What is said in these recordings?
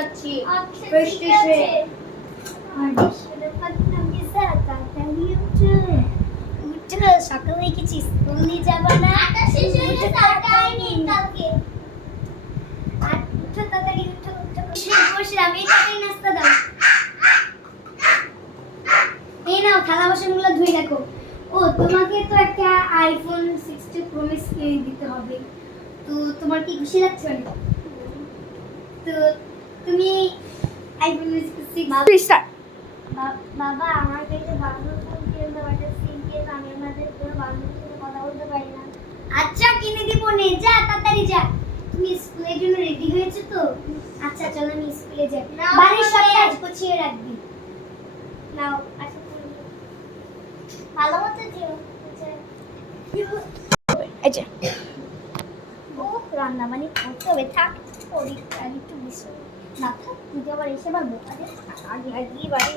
যাচ্ছি আচ্ছা, ফ্রেশ ঠিক ট্রেশ হয়ে। আছে। সকালে কিছু স্কুলে যাবা না? উঠো তাড়াতাড়ি, কালকে। আর উঠো তাড়াতাড়ি, উঠো, উঠো। বসলাম, এই তাড়াতাড়ি নাস্তা দাও। এই নাও, থালা বাসনগুলো ধুয়ে রাখো। ও, তোমাকে তো একটা আইফোন 60 প্রো ম্যাক্স কিনে দিতে হবে। তো তোমার কি খুশি লাগছে অনেক? তো তুমি আইফোন 60 বাবা, আমার কাছে বান্ধব ফোন কিনে দাও, একটা সিম কিনে দাও, আমি আমাদের কোনো বান্ধবের সাথে কথা বলতে পারি না। আচ্ছা, কিনে দিব নে, যা তাড়াতাড়ি যা। তুমি স্কুলের জন্য রেডি হয়েছো তো? আচ্ছা চলো, আমি স্কুলে যাই। বাড়ির সব কাজ গুছিয়ে রাখবি। নাও, আচ্ছা ভালো মতো যেও। এই যে ও, রান্না মানে করতে হবে, থাক করি আর একটু বিশ্রাম না থাক, তুই আবার এসে আবার বোকা দে আগে আগে বাড়ি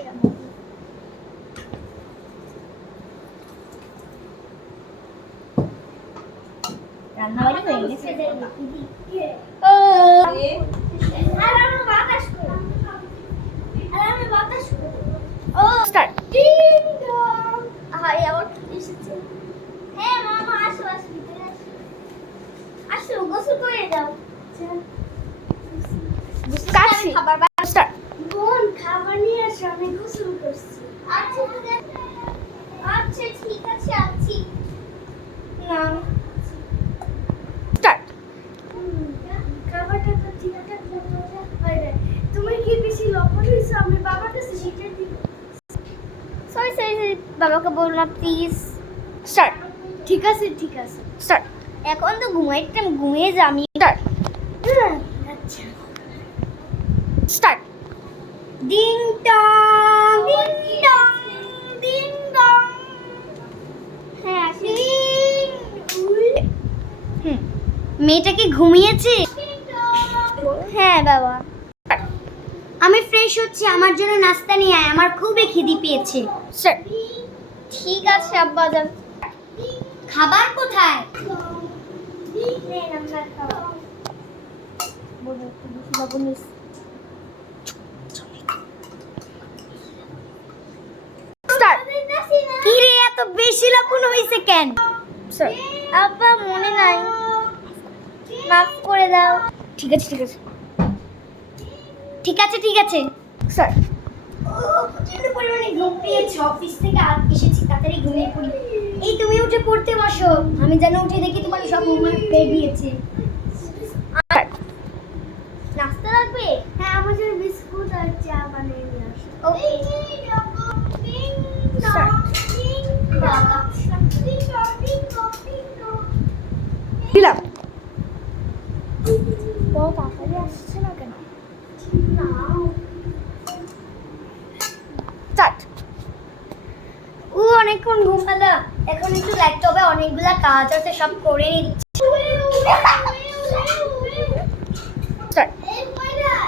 রান্না বাড়ি হয়ে গেছে। আর আমি বাতাস করি, ও স্টার্ট। Ding dong. আরে আবার কি এসেছে? হ্যাঁ মামা, আসো আসো, ভিতরে আসো। আসো, গোসল করে যাও। কাটছি। খাবার স্টার্ট। বোন, খাবার নিয়ে আসো, আমি গোসল করছি। আচ্ছা ঠিক আছে, আচ্ছা ঠিক আছে, আছি না। স্টার্ট। খাবারটা তো ঠিকঠাক মতো হয় না। তুমি কি বেশি লবণ হয়েছে? আমি বাবার কাছে শিখে দিব। সরি সরি সরি, বাবাকে বললাম প্লিজ। স্টার্ট। ঠিক আছে ঠিক আছে। স্টার্ট। এখন তো ঘুমাইতাম, ঘুমিয়ে যা আমি। স্টার্ট। আচ্ছা। Start. Ding dong, ding dong, ding dong. হ্যাঁ আসি। মেয়েটা কি ঘুমিয়েছে? হ্যাঁ বাবা। আমি ফ্রেশ হচ্ছি, আমার জন্য নাস্তা নিয়ে আয়, আমার খুবই খিদে পেয়েছে। স্টার্ট। ঠিক আছে আব্বা, যান। খাবার কোথায়? নেন আপনার খাবার। বলো, একটু বেশি লবণ হয়েছে। স্টার্ট। কি রে, এত বেশি লবণ হয়েছে কেন? স্টার্ট। আব্বা মনে নাই, মাফ করে দাও। ঠিক আছে ঠিক আছে। ঠিক আছে ঠিক আছে। স্টার্ট। প্রচন্ড পরিমাণে ঘুম পেয়েছে, অফিস থেকে এসেছি, তাড়াতাড়ি ঘুমিয়ে পড়ি। এই তুমি উঠে পড়তে বসো, আমি যেন উঠে দেখি তোমার সব হোমওয়ার্ক পেয়ে দিয়েছে। নাস্তা লাগবে? হ্যাঁ, আমার জন্য বিস্কুট আর চা বানিয়ে নিয়ে আসো। ওকে। দিলাম। ও তাড়াতাড়ি আসছে না কেন? স্টার্ট। ও অনেকক্ষণ ঘুমালো, এখন একটু ল্যাপটপে অনেকগুলা কাজ আছে, সব করে নিচ্ছি। স্টার্ট।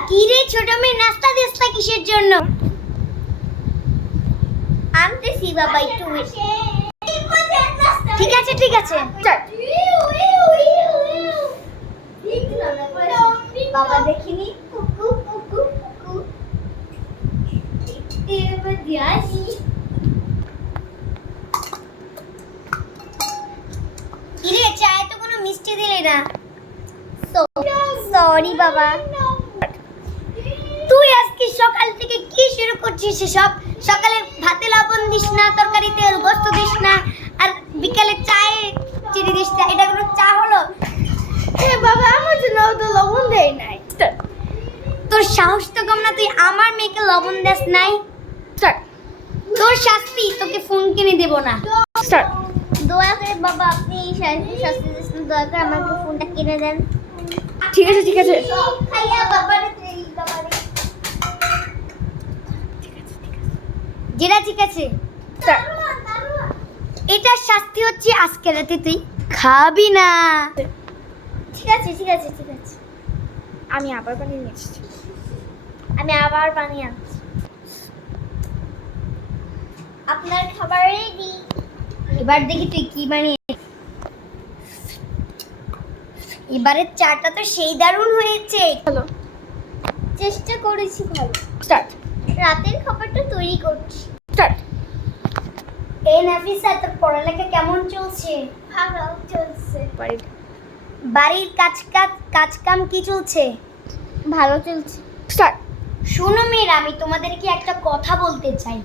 কি রে ছোট মেয়ে, নাস্তা দিস না কিসের জন্য? আনতেছি বাবা, একটু wait। ঠিক আছে ঠিক আছে। স্টার্ট। বাবা দেখিনি, কুকু কুকু কুকু। এবার দিয়াছি। কি রে, চায়ে তো কোনো মিষ্টি দিলি না। সরি বাবা। তুই আজকে সকাল থেকে কি শুরু করছিস সব? সকালে ভাতে লবণ দিস না, তরকারিতে গোস্ত দিস না, আর বিকালে চায়ে চিনি দিস না। এটা কোনো চা হলো? বাবা, আমার জন্য তো লবণ দেয় নাই। স্টার্ট। তোর সাহস তো কম না, তুই আমার মেয়েকে লবণ দেস নাই? স্টার্ট। তোর শাস্তি, তোকে ফোন কিনে দেব না। স্টার্ট। দয়া করে বাবা, আপনি শাস্তি দিচ্ছেন, দয়া করে আমাকে ফোনটা কিনে দেন। ঠিক আছে ঠিক আছে। খাইয়া বাবারে দেই, বাবারে। যেটা ঠিক আছে। স্টার্ট। এটার শাস্তি হচ্ছে আজকে রাতে তুই খাবি না। ঠিক আছে ঠিক আছে ঠিক আছে। আমি আবার বানিয়ে নিয়ে এসেছি। আমি আবার বানিয়ে আনছি। আপনার খাবার রেডি। এবার দেখি তুই কি বানিয়ে। এবারের চাটা তো সেই দারুণ হয়েছে। হ্যালো। চেষ্টা করেছি ভালো। স্টার্ট। রাতের খাবারটা তৈরি করছি। স্টার্ট। এই নাফিসা, তোর পড়ালেখা কেমন চলছে? ভালো চলছে। বাড়ির কাজ কাম কি চলছে? ভালো চলছে। স্টার্ট। শোনো মেয়েরা, আমি তোমাদেরকে একটা কথা বলতে চাই।